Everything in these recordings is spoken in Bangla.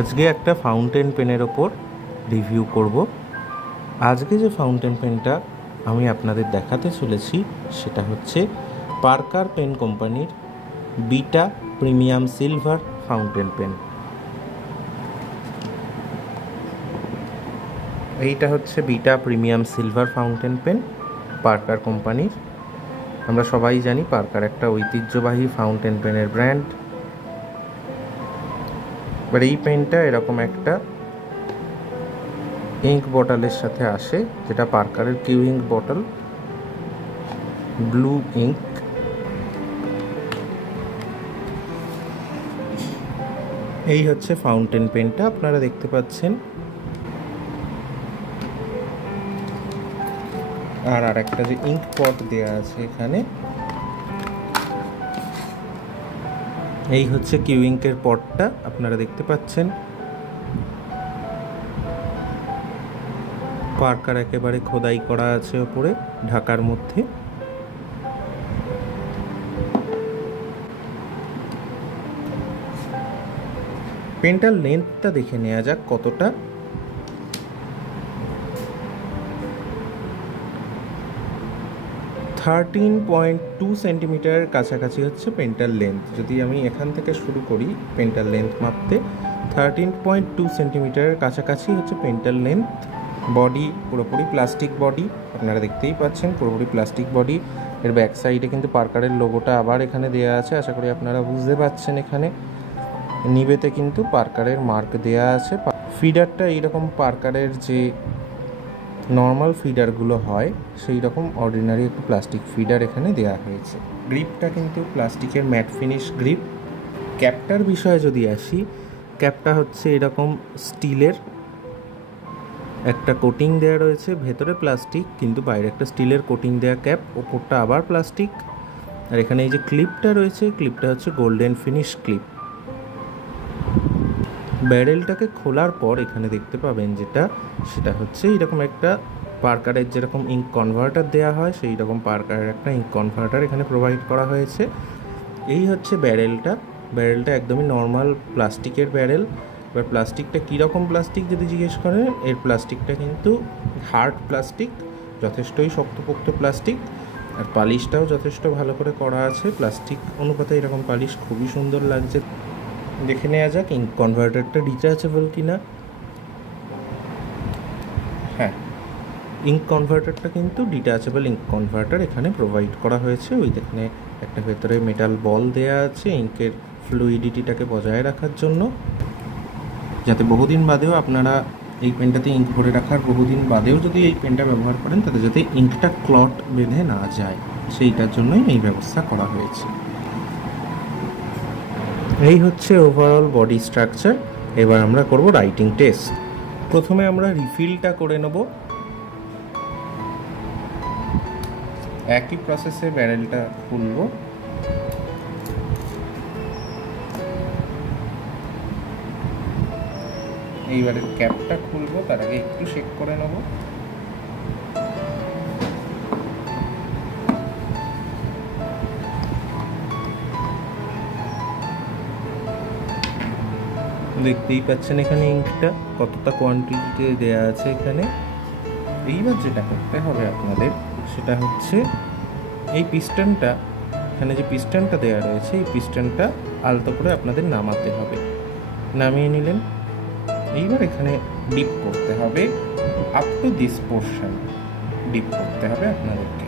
আজকে একটা ফাউন্টেন পেনের ওপর রিভিউ করব। আজকে যে ফাউন্টেন পেনটা আমি আপনাদের দেখাতে চলেছি সেটা হচ্ছে পার্কার পেন কোম্পানির beta premium silver fountain pen. এইটা হচ্ছে beta premium silver fountain pen Parker কোম্পানির। আমরা সবাই জানি পার্কার একটা ঐতিহ্যবাহী ফাউন্টেন পেনের ব্র্যান্ড। এবার এই পেনটা এরকম একটা ইঙ্ক বটলের সাথে আসে, যেটা পার্কারের Quink bottle, blue ink. এই হচ্ছে ফাউন্টেন পেনটা আপনারা দেখতে পাচ্ছেন। আর একটা যে ইঙ্ক পট দেওয়া আছে এখানে, এই হচ্ছে কিউ ইঙ্কের পটটা আপনারা দেখতে পাচ্ছেন। পার্কার একেবারে খোদাই করা আছে ওপরে ঢাকার মধ্যে। পেনটার লেন্থটা দেখে নেওয়া যাক কতটা। 13.2 সেন্টিমিটারের কাছাকাছি হচ্ছে পেনটার লেন্থ। যদি আমি এখান থেকে শুরু করি পেনটার লেন্থ মাপতে, 13.2 সেন্টিমিটারের কাছাকাছি হচ্ছে পেনটার লেন্থ। বডি পুরোপুরি প্লাস্টিক বডি, আপনারা দেখতেই পাচ্ছেন পুরোপুরি প্লাস্টিক বডি। এর ব্যাক সাইডে কিন্তু পার্কারের লোগোটা আবার এখানে দেওয়া আছে, আশা করি আপনারা বুঝতে পাচ্ছেন। এখানে নিবেতে কিন্তু পার্কারের মার্ক দেওয়া আছে। ফিডারটা এইরকম পার্কারের যে নর্মাল ফিডারগুলো হয় সেই রকম অর্ডিনারি একটু প্লাস্টিক ফিডার এখানে দেওয়া হয়েছে। গ্রিপটা কিন্তু প্লাস্টিকের ম্যাট ফিনিশ গ্রিপ। ক্যাপটার বিষয়ে যদি আসি, ক্যাপটা হচ্ছে এরকম স্টিলের একটা কোটিং দেওয়া রয়েছে, ভেতরে প্লাস্টিক কিন্তু বাইরে একটা স্টিলের কোটিং দেওয়া ক্যাপ, ওপরটা আবার প্লাস্টিক। আর এখানে এই যে ক্লিপটা রয়েছে, ক্লিপটা হচ্ছে গোল্ডেন ফিনিশ ক্লিপ। ব্যারেলটাকে খোলার পর এখানে দেখতে পাবেন সেটা হচ্ছে এরকম একটা পার্কারের যেরকম ইঙ্ক কনভার্টার দেওয়া হয় সেই রকম পার্কারের একটা ইঙ্ক কনভার্টার এখানে প্রোভাইড করা হয়েছে। এই হচ্ছে ব্যারেলটা একদমই নর্মাল প্লাস্টিকের ব্যারেল। এবার প্লাস্টিকটা কীরকম প্লাস্টিক যদি জিজ্ঞেস করেন, এর প্লাস্টিকটা কিন্তু হার্ড প্লাস্টিক, যথেষ্টই শক্তপোক্ত প্লাস্টিক। আর পালিশটাও যথেষ্ট ভালো করে করা আছে, প্লাস্টিক অনুপাতে এরকম পালিশ খুবই সুন্দর লাগছে। দেখে নেওয়া যাক ইঙ্ক কনভার্টারটা ডিটাচেবল কিনা। হ্যাঁ, ইঙ্ক কনভার্টারটা কিন্তু ডিটাচেবল ইঙ্ক কনভার্টার এখানে প্রোভাইড করা হয়েছে। ওই এখানে একটা ভেতরে মেটাল বল দেয়া আছে ইঙ্কের ফ্লুইডিটিটাকে বজায় রাখার জন্য, যাতে বহুদিন বাদেও আপনারা এই পেনটাতে ইঙ্ক ভরে রাখার বহুদিন বাদেও যদি এই পেনটা ব্যবহার করেন তাতে যাতে ইঙ্কটা ক্লট বেঁধে না যায়, সেইটার জন্যই এই ব্যবস্থা করা হয়েছে। এই হচ্ছে ওভারঅল বডি স্ট্রাকচার। এবার আমরা করব রাইটিং টেস্ট। প্রথমে আমরা রিফিলটা করে নেব। একই প্রসেসে ব্যারেলটা খুলব। এইবারে ক্যাপটা খুলব, তার আগে একটু চেক করে নেব। দেখতেই পাচ্ছেন এখানে ইঙ্কটা কতটা কোয়ান্টিটিতে দেওয়া আছে এখানে। এইবার যেটা করতে হবে আপনাদের সেটা হচ্ছে এই পিস্টনটা, এখানে যে পিস্টনটা দেওয়া রয়েছে এই পিস্টনটা আলতো করে আপনাদের নামাতে হবে। নামিয়ে নিলেন। এইবার এখানে ডিপ করতে হবে, up to this portion deep করতে হবে আপনাদেরকে।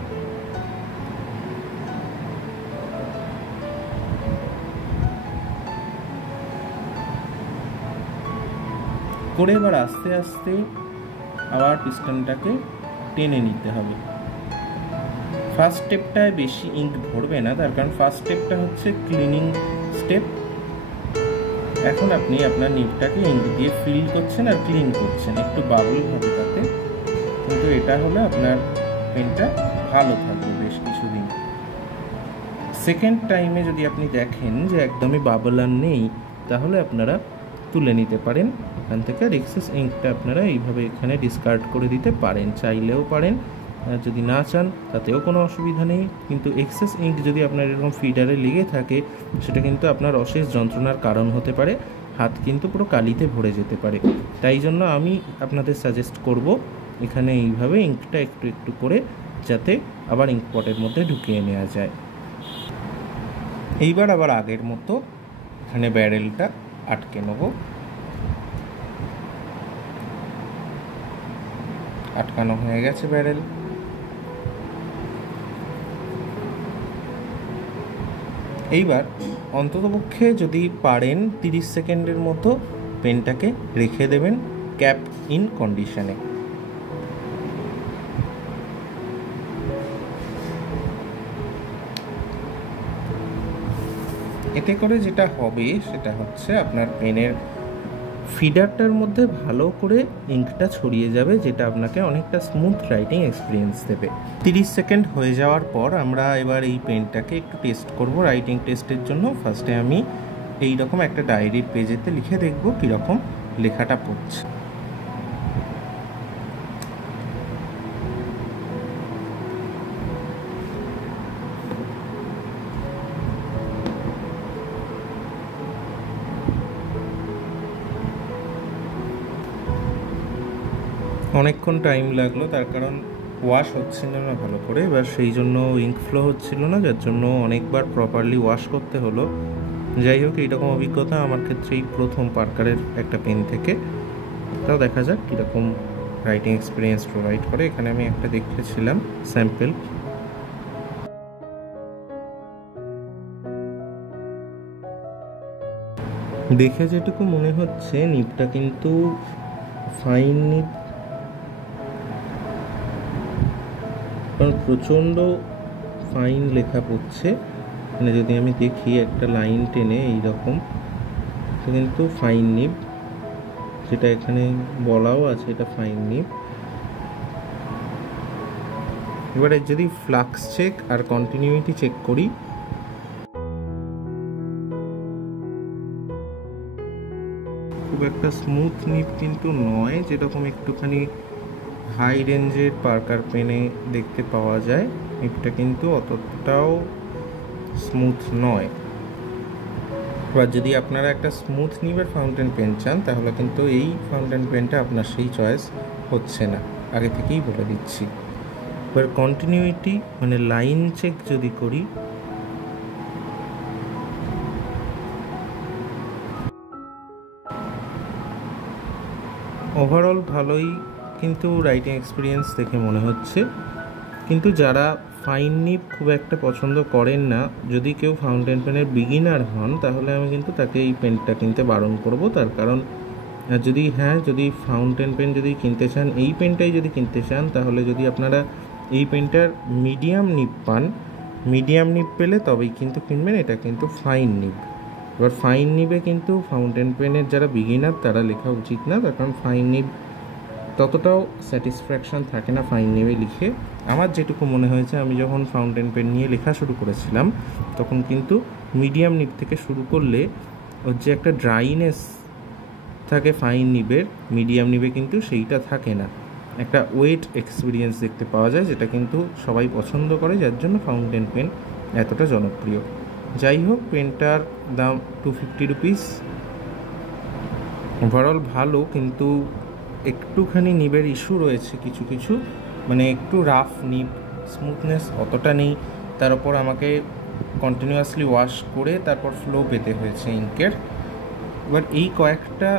করে এবার আস্তে আস্তে আবার পিস্টনটাকে টেনে নিতে হবে। ফার্স্ট স্টেপটায় বেশি ইঙ্ক ভরবে না, তার কারণ ফার্স্ট স্টেপটা হচ্ছে ক্লিনিং স্টেপ। এখন আপনি আপনার নিবটাকে ইঙ্ক দিয়ে ফিল করছেন আর ক্লিন করছেন, একটু বাবল হবে তাতে, কিন্তু এটা হলে আপনার পেনটা ভালো থাকবে বেশ কিছুদিন। সেকেন্ড টাইমে যদি আপনি দেখেন যে একদমই বাবল আর নেই, তাহলে আপনারা তুলে নিতে পারেন এখান থেকে। আর এক্সেস ইঙ্কটা আপনারা এইভাবে এখানে ডিসকার্ড করে দিতে পারেন, চাইলেও পারেন, আর যদি না চান তাতেও কোনো অসুবিধা নেই। কিন্তু এক্সেস ইঙ্ক যদি আপনার এরকম ফিডারে লেগে থাকে সেটা কিন্তু আপনার অশেষ যন্ত্রণার কারণ হতে পারে। হাত কিন্তু পুরো কালিতে ভরে যেতে পারে। তাই জন্য আমি আপনাদের সাজেস্ট করব এখানে এইভাবে ইঙ্কটা একটু একটু করে যাতে আবার ইঙ্ক পটের মধ্যে ঢুকিয়ে নেওয়া যায়। এইবার আবার আগের মতো এখানে ব্যারেলটা আটকে নেব। আটকানো হয়ে গেছে ব্যারেল। এইবার অন্ততপক্ষে যদি পারেন 30 সেকেন্ডের মতো পেনটাকে রেখে দেবেন ক্যাপ ইন কন্ডিশনে। এতে করে যেটা হবে সেটা হচ্ছে আপনার পেনের ফিডারটার মধ্যে ভালো করে ইঙ্কটা ছড়িয়ে যাবে, যেটা আপনাকে অনেকটা স্মুথ রাইটিং এক্সপিরিয়েন্স দেবে। 30 সেকেন্ড হয়ে যাওয়ার পর আমরা এবার এই পেনটাকে একটু টেস্ট করব রাইটিং টেস্টের জন্য। ফার্স্টে আমি এই রকম একটা ডায়েরির পেজেতে লিখে দেখব কীরকম লেখাটা পড়ছে। অনেকক্ষণ টাইম লাগলো, তার কারণ ওয়াশ হচ্ছিল না ভালো করে, এবার সেই জন্য ইঙ্ক ফ্লো হচ্ছিল না, যার জন্য অনেকবার প্রপারলি ওয়াশ করতে হলো। যাই হোক, এইরকম অভিজ্ঞতা আমার ক্ষেত্রেই প্রথম পার্কারের একটা পেন থেকে। তাও দেখা যাক কীরকম রাইটিং এক্সপিরিয়েন্স প্রোভাইড করে। এখানে আমি একটা দেখেছিলাম স্যাম্পল। দেখে যেটুকু মনে হচ্ছে নিবটা কিন্তু ফাইন নিব, কারণ প্রচণ্ড ফাইন লেখা পড়ছে। মানে যদি আমি দেখি একটা লাইন টেনে এইরকম, কিন্তু ফাইন নিব, যেটা এখানে বলাও আছে এটা ফাইন নিব। এবারে যদি ফ্লাক্স চেক আর কন্টিনিউইটি চেক করি, খুব একটা স্মুথ নিব কিন্তু নয়, যেরকম একটুখানি হাই রেঞ্জের পার্কার পেনে দেখতে পাওয়া যায়। নিবটা কিন্তু অতটাও স্মুথ নয়। এবার যদি আপনারা একটা স্মুথ নিবের ফাউন্টেন পেন চান, তাহলে কিন্তু এই ফাউন্টেন পেনটা আপনার সেই চয়েস হচ্ছে না, আগে থেকেই বলে দিচ্ছি। এবার কন্টিনিউইটি মানে লাইন চেক যদি করি, ওভারঅল ভালোই কিন্তু রাইটিং এক্সপিরিয়েন্স দেখে মনে হচ্ছে। কিন্তু যারা ফাইন নিব খুব একটা পছন্দ করেন না, যদি কেউ ফাউন্টেন পেনের বিগিনার হন, তাহলে আমি কিন্তু তাকে এই পেনটা কিনতে বারণ করব। তার কারণ যদি ফাউন্টেন পেন যদি কিনতে চান, এই পেনটাই যদি কিনতে চান, তাহলে যদি আপনারা এই পেনটার মিডিয়াম নিব পান, মিডিয়াম নিব পেলে তবেই কিন্তু কিনবেন। এটা কিন্তু ফাইন নিব। এবার ফাইন নিবে কিন্তু ফাউন্টেন পেনের যারা বিগিনার তারা লেখা উচিত না, তার কারণ ফাইন নিব ততটাও স্যাটিসফ্যাকশান থাকে না ফাইন নিবে লিখে। আমার যেটুকু মনে হয়েছে, আমি যখন ফাউন্টেন পেন নিয়ে লেখা শুরু করেছিলাম, তখন কিন্তু মিডিয়াম নিব থেকে শুরু করলে ওর যে একটা ড্রাইনেস থাকে ফাইন নিবের, মিডিয়াম নিবে কিন্তু সেইটা থাকে না। একটা ওয়েট এক্সপিরিয়েন্স দেখতে পাওয়া যায়, যেটা কিন্তু সবাই পছন্দ করে, যার জন্য ফাউন্টেন পেন এতটা জনপ্রিয়। যাই হোক, পেনটার দাম 250 রুপিস। ওভারঅল ভালো, কিন্তু একটুখানি নিবের ইস্যু রয়েছে কিছু কিছু, মানে একটু রাফ নিব, স্মুথনেস অতটা নেই। তার উপর আমাকে কন্টিনিউয়াসলি ওয়াশ করে তারপর ফ্লো পেতে হয়েছে ইঙ্কের। এবার এই কয়েকটা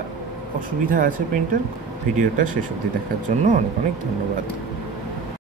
অসুবিধা আছে পেনটার। ভিডিওটা শেষ অবধি দেখার জন্য অনেক অনেক ধন্যবাদ।